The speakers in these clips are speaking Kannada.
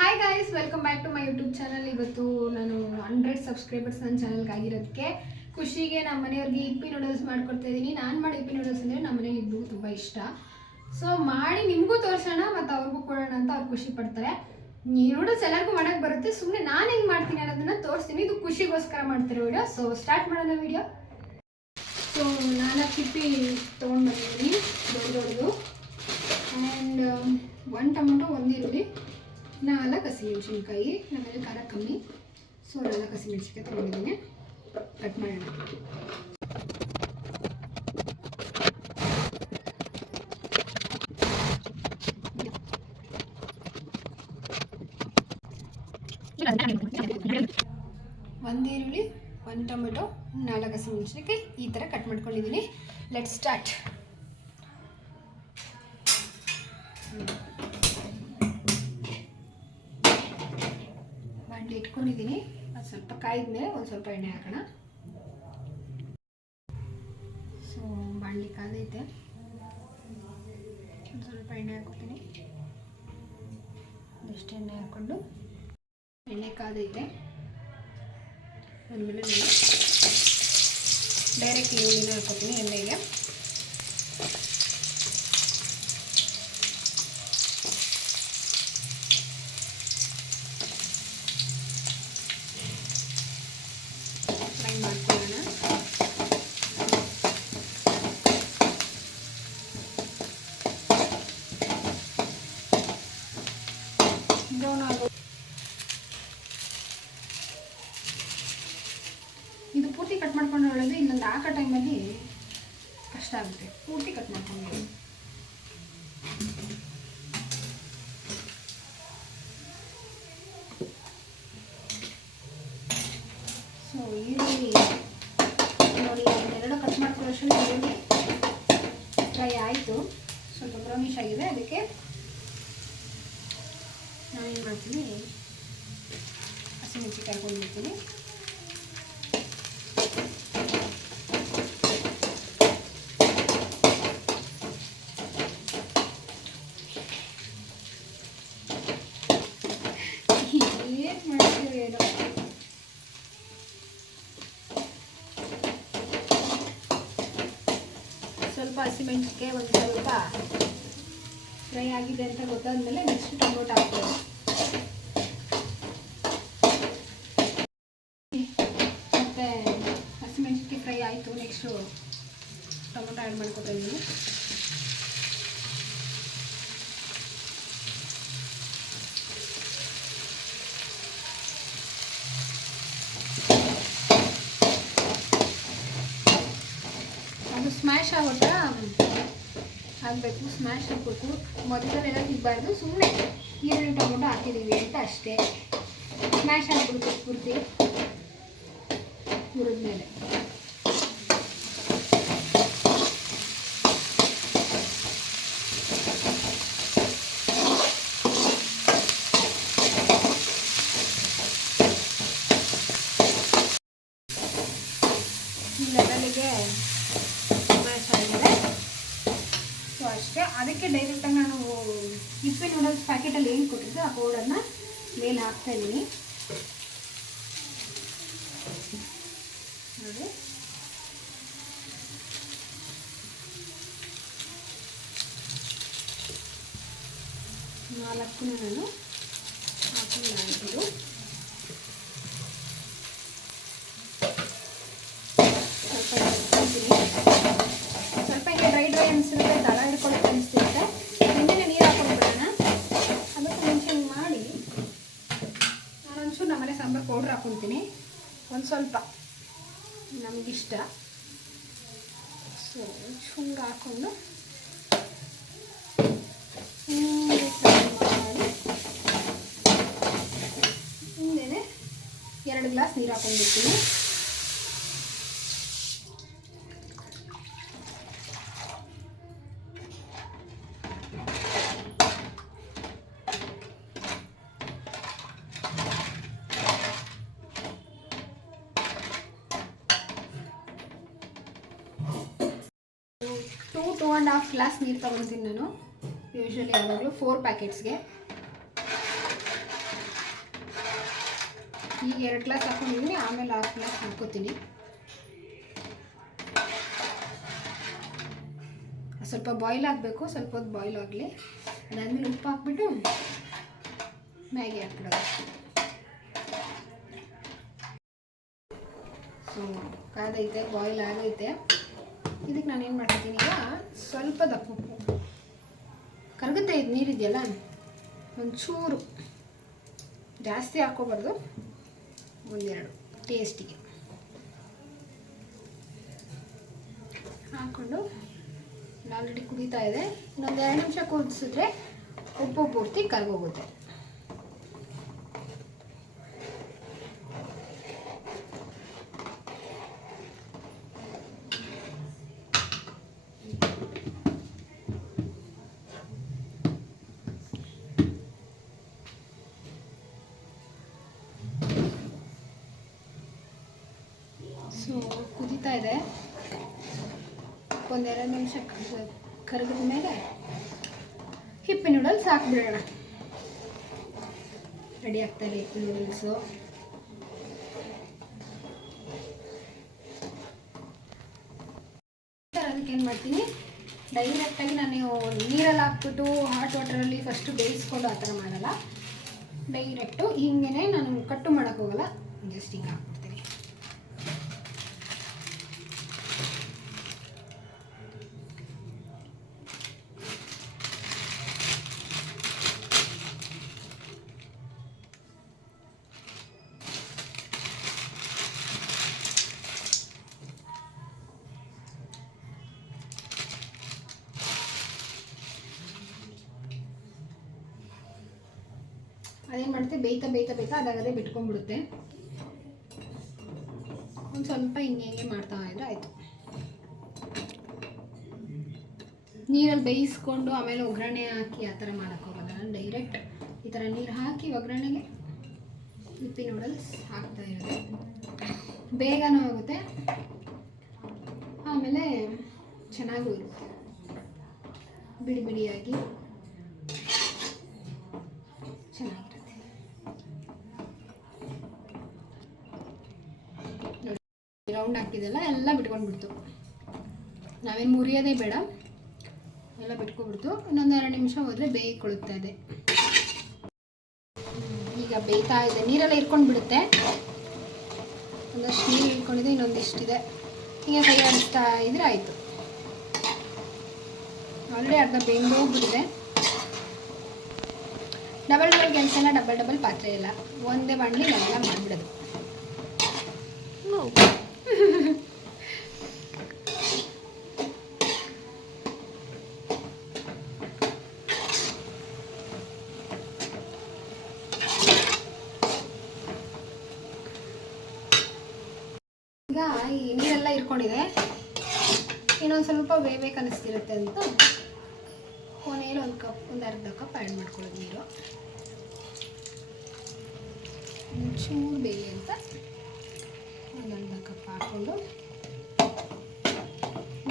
Hi guys welcome back to my YouTube channel ಇವತ್ತು ನಾನು ಹಂಡ್ರೆಡ್ ಸಬ್ಸ್ಕ್ರೈಬರ್ಸ್ ನನ್ನ ಚಾನಲ್ಗೆ ಆಗಿರೋದಕ್ಕೆ ಖುಷಿಗೆ ನಮ್ಮ ಮನೆಯವ್ರಿಗೆ ಇಪ್ಪಿ ನೂಡಲ್ಸ್ ಮಾಡ್ಕೊಡ್ತಾ ಇದ್ದೀನಿ ನಾನು ಮಾಡಿ ಇಪ್ಪಿ ನೂಡಲ್ಸ್ ಅಂದರೆ ನಮ್ಮ ಮನೇಲಿ ಇಬ್ಬರು ತುಂಬ ಇಷ್ಟ. ಸೊ ಮಾಡಿ ನಿಮಗೂ ತೋರಿಸೋಣ ಮತ್ತು ಅವ್ರಿಗೂ ಕೊಡೋಣ ಅಂತ ಅವ್ರು ಖುಷಿ ಪಡ್ತಾರೆ. ಈ ನೂಡಲ್ಸ್ ಎಲ್ಲರಿಗೂ ಮಾಡೋಕ್ಕೆ ಬರುತ್ತೆ. ಸುಮ್ಮನೆ ನಾನು ಹೆಂಗೆ ಮಾಡ್ತೀನಿ ಅನ್ನೋದನ್ನು ತೋರಿಸ್ತೀನಿ. ಇದು ಖುಷಿಗೋಸ್ಕರ ಮಾಡ್ತಿರೋ ವಿಡಿಯೋ ಸೊ ಸ್ಟಾರ್ಟ್ ಮಾಡೋಣ ವಿಡಿಯೋ ಸೊ ನಾನು ಕಿಪ್ಪಿ ತೊಗೊಂಡು ಬಂದಿದ್ದೀನಿ, ದೊಡ್ಡ ದೊಡ್ಡದು ಆ್ಯಂಡ್ ಒನ್ ಟೊಮೊಟೊ, ಒಂದು ನಾಲ್ಕು ಹಸಿಮೆಣಸಿನ್ಕಾಯಿ ನಮ್ಮಲ್ಲಿ ಖಾರ ಕಮ್ಮಿ. ಸೊ ನಾಲ್ಕು ಹಸಿಮೆಣಸಿನ್ಕಾಯಿ ತೊಗೊಂಡಿದ್ದೀನಿ. ಕಟ್ ಮಾಡೋಣ. ಒಂದು ಈರುಳ್ಳಿ, ಒಂದು ಟೊಮೆಟೊ, ನಾಲ್ಕು ಹಸಿಮೆಣಸಿನ್ಕಾಯಿ ಈ ಥರ ಕಟ್ ಮಾಡ್ಕೊಂಡಿದ್ದೀನಿ. ಲೆಟ್ ಸ್ಟಾರ್ಟ್ ಬಾಣಲಿ ಇಟ್ಕೊಂಡಿದ್ದೀನಿ. ಅದು ಸ್ವಲ್ಪ ಕಾಯಿದ್ಮೇಲೆ ಒಂದು ಸ್ವಲ್ಪ ಎಣ್ಣೆ ಹಾಕೋಣ. ಸೊ ಬಾಣಲಿ ಕಾದೈತೆ. ಒಂದು ಸ್ವಲ್ಪ ಎಣ್ಣೆ ಹಾಕೋತೀನಿ. ಒಂದಿಷ್ಟು ಎಣ್ಣೆ ಹಾಕ್ಕೊಂಡು ಎಣ್ಣೆ ಕಾದೈತೆ. ಆಮೇಲೆ ಡೈರೆಕ್ಟ್ ಈರುಳ್ಳಿನ ಹಾಕೋತೀನಿ ಎಣ್ಣೆಗೆ ಫ್ರೈ ಮಾಡ್ಕೊಳ್ಳೋಣ ಬ್ರೌನ್ ಆಗೋ ಇದು ಪೂರ್ತಿ ಕಟ್ ಮಾಡ್ಕೊಂಡು ಒಳ್ಳೆಯದು ಇಲ್ಲೊಂದು ಹಾಕೋ ಟೈಮಲ್ಲಿ ಕಷ್ಟ ಆಗುತ್ತೆ ಪೂರ್ತಿ ಕಟ್ ಮಾಡ್ಕೊಂಡು ಸೊ ಈರುಳ್ಳಿ ನೋಡಿ ಎರಡು ಕಟ್ ಮಾಡ್ಕೊಳ್ಳೋಷ್ಟರಲ್ಲಿ ಈರುಳ್ಳಿ ಫ್ರೈ ಆಯಿತು ಸ್ವಲ್ಪ ಬ್ರೌನಿಶ್ ಆಗಿದೆ ಅದಕ್ಕೆ ನಾನೇನು ಮಾಡ್ತೀನಿ ಮಾಡ್ತೀವಿ ಏನೋ ಸ್ವಲ್ಪ ಹಸಿಮೆಣಸಿಗೆ ಒಂದು ಸ್ವಲ್ಪ ಫ್ರೈ ಆಗಿದೆ ಅಂತ ಗೊತ್ತಾದ್ಮೇಲೆ ನೆಕ್ಸ್ಟ್ ಟೊಮೊಟೊ ಹಾಕ್ಬೋದು ಮತ್ತು ಹಸಿಮೆಣಸಿಗೆ ಫ್ರೈ ಆಯಿತು ನೆಕ್ಸ್ಟು ಟೊಮೊಟೊ ಆ್ಯಡ್ ಮಾಡ್ಕೊತಾ ಇದ್ದೀನಿ. ಅದು ಸ್ಮ್ಯಾಶ್ ಆಗುತ್ತಾ? ಆಗಬೇಕು ಸ್ಮ್ಯಾಶ್ ಆಗಬೇಕು. ಮೊದಲೆಲ್ಲ ಸಿಗಬಾರ್ದು ಸುಮ್ಮನೆ ಈರುಳ್ಳಿ ಟೊಮೊಟೊ ಹಾಕಿದ್ದೀವಿ ಅಂತ ಅಷ್ಟೇ. ಸ್ಮ್ಯಾಶ್ ಆಗಿಬಿಡುತ್ತೆ, ಪೂರ್ತಿ. ಹುರಿದ್ಮೇಲೆ. ಈ ಲೆವೆಲಿಗೆ ಸ್ಮ್ಯಾಶ್ ಆಗಿದೆ ಸೊ ಅಷ್ಟೇ ಅದಕ್ಕೆ ಡೈರೆಕ್ಟಾಗಿ ನಾನು ಇಪ್ಪಿ ನೂಡಲ್ಸ್ ಪ್ಯಾಕೆಟಲ್ಲಿ ಏನು ಕೊಟ್ಟಿದ್ದೆ ಆ ಪೌಡರ್ನ ಮೇಲೆ ಹಾಕ್ತಾ ಇದ್ದೀನಿ ನೋಡಿ ನಾಲ್ಕು ನಾನು ಹಾಕೊಂಡು ಹಾಕಿದ್ದು ಸಾಂಬಾರು ಪೌಡ್ರ್ ಹಾಕೊತೀನಿ. ಒಂದು ಸ್ವಲ್ಪ. ನಮಗಿಷ್ಟ. ಸೊ ಶುಂಗ ಹಾಕ್ಕೊಂಡು ಹಿಂದೆ ಎರಡು ಗ್ಲಾಸ್ ನೀರು ಹಾಕೊಂಡ್ಬಿಡ್ತೀನಿ ಟೂ ಆ್ಯಂಡ್ ಹಾಫ್ ಗ್ಲಾಸ್ ನೀರು ತೊಗೊತೀನಿ ನಾನು. ಯೂಶ್ವಲಿ ಯಾವಾಗಲೂ ಫೋರ್ ಪ್ಯಾಕೆಟ್ಸ್ಗೆ ಈಗ ಎರಡು ಗ್ಲಾಸ್ ಹಾಕೊಂಡಿದ್ದೀನಿ ಆಮೇಲೆ ಹಾಫ್ ಗ್ಲಾಸ್ ಹಾಕ್ಕೋತೀನಿ. ಸ್ವಲ್ಪ ಬಾಯ್ಲ್ ಆಗಬೇಕು, ಸ್ವಲ್ಪ ಹೊತ್ತು ಬಾಯ್ಲ್ ಆಗಲಿ. ಅದಾದಮೇಲೆ ಉಪ್ಪು ಹಾಕ್ಬಿಟ್ಟು ಮ್ಯಾಗಿ ಹಾಕ್ಬಿಡೋದು ಸೊ ಕಾದೈತೆ ಬಾಯ್ಲ್ ಆಗೈತೆ ಇದಕ್ಕೆ ನಾನು ಏನು ಮಾಡ್ತೀನಿ ಈಗ ಸ್ವಲ್ಪ ದಪ್ಪ ಉಪ್ಪು. ಕರಗುತ್ತೆ, ಇದು ನೀರಿದೆಯಲ್ಲ? ಒಂಚೂರು. ಜಾಸ್ತಿ ಹಾಕೋಬಾರ್ದು ಒಂದೆರಡು. ಟೇಸ್ಟಿಗೆ. ಹಾಕ್ಕೊಂಡು ಆಲ್ರೆಡಿ ಕುದೀತಾ ಇದೆ. ಇನ್ನೊಂದು ಎರಡು ನಿಮಿಷ ಕುದಿಸಿದ್ರೆ ಉಪ್ಪು ಪೂರ್ತಿ ಕರ್ಗೋಗುತ್ತೆ ಸೊ ಕುದೀತಾ ಇದೆ. ಒಂದೆರಡು ನಿಮಿಷ ಕರಗಿದ ಮೇಲೆ ಹಿಪ್ಪಿ ನೂಡಲ್ಸ್ ಹಾಕ್ಬಿಡೋಣ. ರೆಡಿ ಆಗ್ತಾಯಿದೆ ಹಿಪ್ಪಿ ನೂಡಲ್ಸು ಅದಕ್ಕೇನು ಮಾಡ್ತೀನಿ? ಡೈರೆಕ್ಟಾಗಿ ನಾನು ನೀರಲ್ಲಿ ಹಾಕ್ಬಿಟ್ಟು ಹಾಟ್ ವಾಟರಲ್ಲಿ ಫಸ್ಟು ಬೇಯಿಸ್ಕೊಂಡು ಆ ಥರ ಮಾಡಲ್ಲ. ಡೈರೆಕ್ಟು ಹಿಂಗೆ ನಾನು ಕಟ್ಟು ಮಾಡೋಕ್ಕೋಗಲ್ಲ ಜಸ್ಟ್ ಹಿಂಗೆ ಹಾಕ್ಬಿಡ್ತೀನಿ. ಅದೇನು ಮಾಡುತ್ತೆ ಬೇಯ್ತಾ ಬೇಯ್ತಾ ಬೇಯ್ತಾ ಅದಾಗದೇ ಬಿಟ್ಕೊಂಡ್ಬಿಡುತ್ತೆ. ಒಂದು ಸ್ವಲ್ಪ ಹಿಂಗೆ ಹಿಂಗೆ ಮಾಡ್ತಾ ಇದ್ರೆ ಆಯಿತು. ನೀರಲ್ಲಿ ಬೇಯಿಸ್ಕೊಂಡು ಆಮೇಲೆ ಒಗ್ಗರಣೆ ಹಾಕಿ ಆ ಥರ ಮಾಡೋಕ್ಕೋಗಲ್ಲ ಡೈರೆಕ್ಟ್ ಈ ಥರ ನೀರು ಹಾಕಿ ಒಗ್ಗರಣೆಗೆ ಉಪ್ಪಿ ನೂಡಲ್ಸ್ ಹಾಕ್ತಾ ಇರೋದು. ಬೇಗನೂ ಆಗುತ್ತೆ. ಆಮೇಲೆ ಚೆನ್ನಾಗೂ ಇರುತ್ತೆ ಬಿಡಿ, ಬಿಡಿಯಾಗಿ ರೌಂಡ್ ಹಾಕಿದೆಲ್ಲ ಎಲ್ಲ ಬಿಟ್ಕೊಂಡ್ಬಿಡ್ತು. ನಾವೇನು ಮುರಿಯೋದೇ ಬೇಡ. ಎಲ್ಲ ಬಿಟ್ಕೊಬಿಡ್ತು. ಇನ್ನೊಂದು ಎರಡು ನಿಮಿಷ ಹೋದರೆ ಬೇಯ್ಕೊಳ್ಳುತ್ತೆ ಇದೆ. ಈಗ ಬೇಯ್ತಾ ಇದೆ. ನೀರೆಲ್ಲ ಇರ್ಕೊಂಡು ಬಿಡುತ್ತೆ ಒಂದಷ್ಟು ನೀರು ಇಟ್ಕೊಂಡಿದೆ ಇನ್ನೊಂದಿಷ್ಟಿದೆ. ಹೀಗೆ ಕೈ ಆಡಿಸ್ತಾ ಇದ್ರೆ ಆಯಿತು. ಆಲ್ರೆಡಿ ಅರ್ಧ ಬೆಂದೋಗ್ಬಿಟ್ಟಿದೆ ಡಬಲ್ ಡಬಲ್ ಕೆಲಸನ ಡಬಲ್ ಡಬಲ್ ಪಾತ್ರೆ ಇಲ್ಲ ಒಂದೇ ಬಾಣಲಿ ಎಲ್ಲ ಮಾಡಿಬಿಡೋದು. ಈಗ ಈ ನೀರೆಲ್ಲ ಇರ್ಕೊಂಡಿದೆ. ಇನ್ನೊಂದು ಸ್ವಲ್ಪ ಬೇಯಬೇಕು ಅನ್ನಿಸ್ತಿರುತ್ತೆ ಅಂತ. ಕೊನೆಯಲ್ಲಿ ಒಂದು ಕಪ್, ಒಂದು ಅರ್ಧ ಕಪ್ ಆ್ಯಡ್ ಮಾಡ್ಕೊಳ್ಳೋದು ನೀರು. ಚೂರು ಬೇಯಿ ಅಂತ. ಒಂದು ಕಪ್ ಹಾಕ್ಕೊಂಡು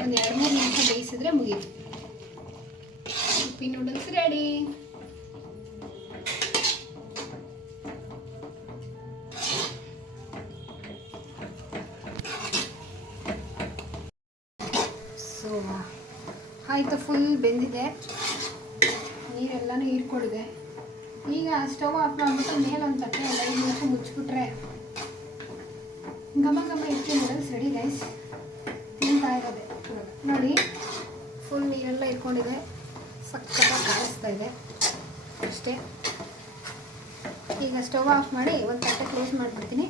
ಒಂದು ಎರಡು ಮೂರು ನಿಮಿಷ ಬೇಯಿಸಿದ್ರೆ ಮುಗೀತು. ಉಪ್ಪಿನ ನೂಡಲ್ಸ್ ರೆಡಿ ಸೊ ಆಯಿತು ಫುಲ್ ಬೆಂದಿದೆ. ನೀರೆಲ್ಲನೂ ಹೀರ್ಕೊಡಿದೆ ಈಗ ಸ್ಟವ್ ಆಫ್ ಮಾಡ್ಬಿಟ್ಟು ಮೇಲೆ ಒಂದು ತಟ್ಟೆ ಎಲ್ಲ ಮುಚ್ಚಿಬಿಟ್ರೆ ಘಮ ಘಮ ಇಟ್ಟು ನೂಡಲ್ಸ್ ರೆಡಿ ಗೈಸ್ ತಿಂತಾ ಇರೋದೆ. ನೋಡಿ. ಫುಲ್ ನೀರೆಲ್ಲ ಇಟ್ಕೊಂಡಿದೆ. ಸಕ್ಕತ್ತಾಗಿ ಕಾಯಿಸ್ತಾ ಇದೆ. ಅಷ್ಟೇ. ಈಗ ಸ್ಟವ್ ಆಫ್ ಮಾಡಿ ಒಂದು ತಟ್ಟೆ ಕ್ಲೋಸ್ ಮಾಡಿಬಿಡ್ತೀನಿ.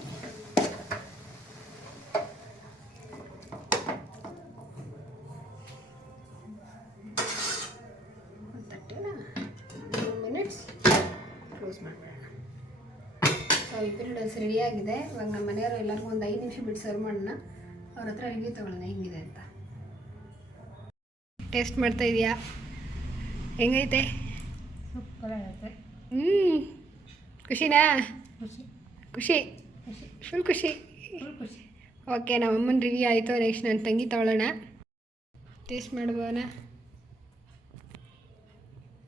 ಒಂದು ತಟ್ಟೆನ ಟೂ ಮಿನಿಟ್ಸ್ ಕ್ಲೋಸ್ ಮಾಡಿಬಿಡೋಣ. ಸೊ ಇಬ್ಬರು ನೂಡಲ್ಸ್ ರೆಡಿಯಾಗಿದೆ ಇವಾಗ ನಮ್ಮ ಮನೆಯವರು ಎಲ್ಲರಿಗೂ ಒಂದು ಐದು ನಿಮಿಷ ಬಿಟ್ಟು ಸರ್ವ್ ಮಾಡೋಣ. ಅವ್ರ ಹತ್ರ ರಿವ್ಯೂ ತೊಗೊಳ್ಳೋಣ. ಹೆಂಗಿದೆ ಅಂತ. ಟೇಸ್ಟ್ ಮಾಡ್ತಾ ಇದೆಯಾ? ಹೆಂಗೈತೆ? ಸೂಪರಾಗೈತೆ ಹ್ಞೂ ಖುಷಿನಾ? ಖುಷಿ. ಖುಷಿ. ಖುಷಿ. ಫುಲ್ ಖುಷಿ. ಫುಲ್ ಖುಷಿ. ಓಕೆ ನಮ್ಮ ಅಮ್ಮನ ರಿವ್ಯೂ ಆಯಿತು. ನೆಕ್ಸ್ಟ್ ನನ್ನ ತಂಗಿ ತಗೊಳ್ಳೋಣ. ಟೇಸ್ಟ್ ಮಾಡ್ಬೋಣ.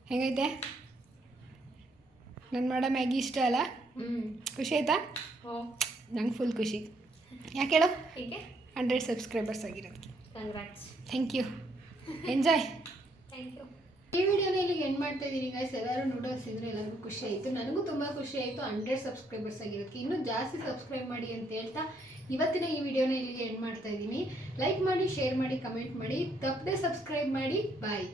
ಹೆಂಗೈತೆ? ನಾನು ಮಾಡೋ ಮ್ಯಾಗಿ ಇಷ್ಟ ಅಲ್ಲ? ಹ್ಞೂ ಖುಷಿ ಆಯ್ತಾ? ಓ ನಂಗೆ ಫುಲ್ ಖುಷಿ. ಯಾಕೆ ಹೇಳು? ಹೀಗೆ? Hundred subscribers ಆಗಿರೋದಕ್ಕೆ congrats thank you enjoy thank you ಈ ವಿಡಿಯೋನ ಇಲ್ಲಿ ಎಂಡ್ ಮಾಡ್ತಾ ಇದ್ದೀನಿ ಗೈಸ್ ಎಲ್ಲರೂ ನೂಡಲ್ಸ್ ಇದ್ರೆ ಎಲ್ಲರಿಗೂ ಖುಷಿ ಆಯಿತು. ನನಗೂ ತುಂಬ ಖುಷಿ ಆಯಿತು. ಹಂಡ್ರೆಡ್ ಸಬ್ಸ್ಕ್ರೈಬರ್ಸ್ ಆಗಿರೋದಕ್ಕೆ ಇನ್ನೂ ಜಾಸ್ತಿ ಸಬ್ಸ್ಕ್ರೈಬ್ ಮಾಡಿ ಅಂತ ಹೇಳ್ತಾ ಇವತ್ತಿನ ಈ ವಿಡಿಯೋನ ಇಲ್ಲಿಗೆ ಎಂಡ್ ಮಾಡ್ತಾ ಇದ್ದೀನಿ ಲೈಕ್ ಮಾಡಿ ಶೇರ್ ಮಾಡಿ ಕಮೆಂಟ್ ಮಾಡಿ. ತಪ್ಪದೆ ಸಬ್ಸ್ಕ್ರೈಬ್ ಮಾಡಿ. ಬಾಯ್